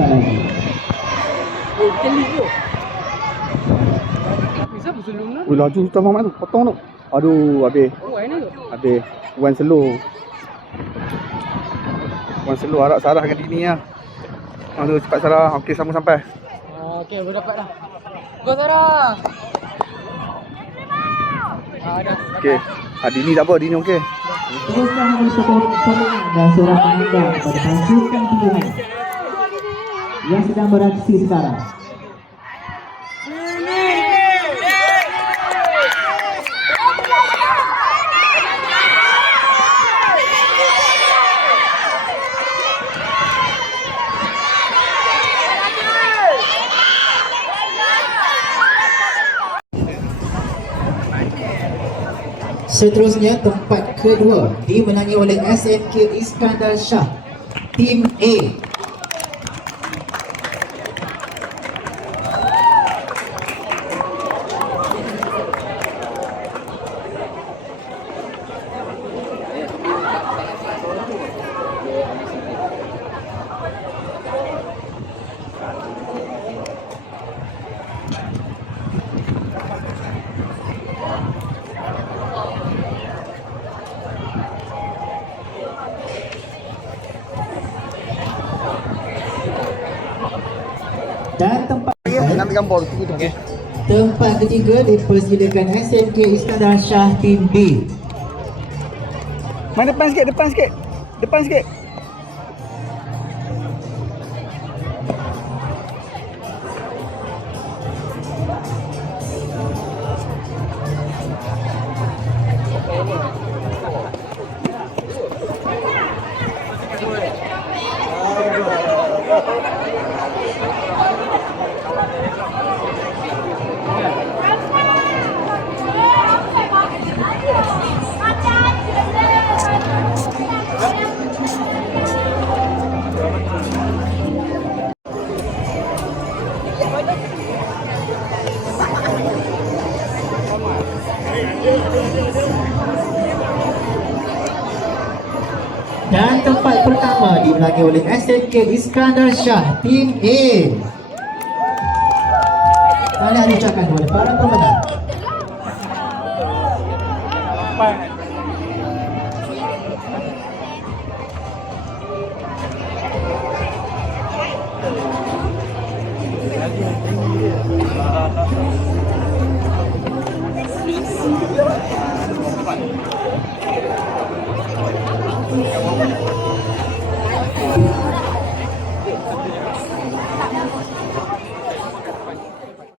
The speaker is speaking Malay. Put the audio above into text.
start lagi. Ui, laju Ustaz Muhammad tu, potong tu. Aduh, habis. Habis. Wan slow. Wan slow harap Sarah dengan Dini lah. Aduh, cepat Sarah. Okey, sama sampai. Okey, boleh dapat dah. Go Sarah. Okey. Dini tak apa, Dini okey. Teruskan memberi sokongan dan sorak anda kepada pasukan pilihan yang sedang beraksi sekarang. Seterusnya tempat kedua dimenangi oleh SMK Iskandar Shah, tim A. Dan tempat tempat ketiga dipersilakan SMK Iskandar Shah tim B. Main depan sikit, depan sikit. Depan sikit. Dan tempat pertama dimenangi oleh SMK Iskandar Shah tim A. Tahniah diucapkan kepada para pemenang.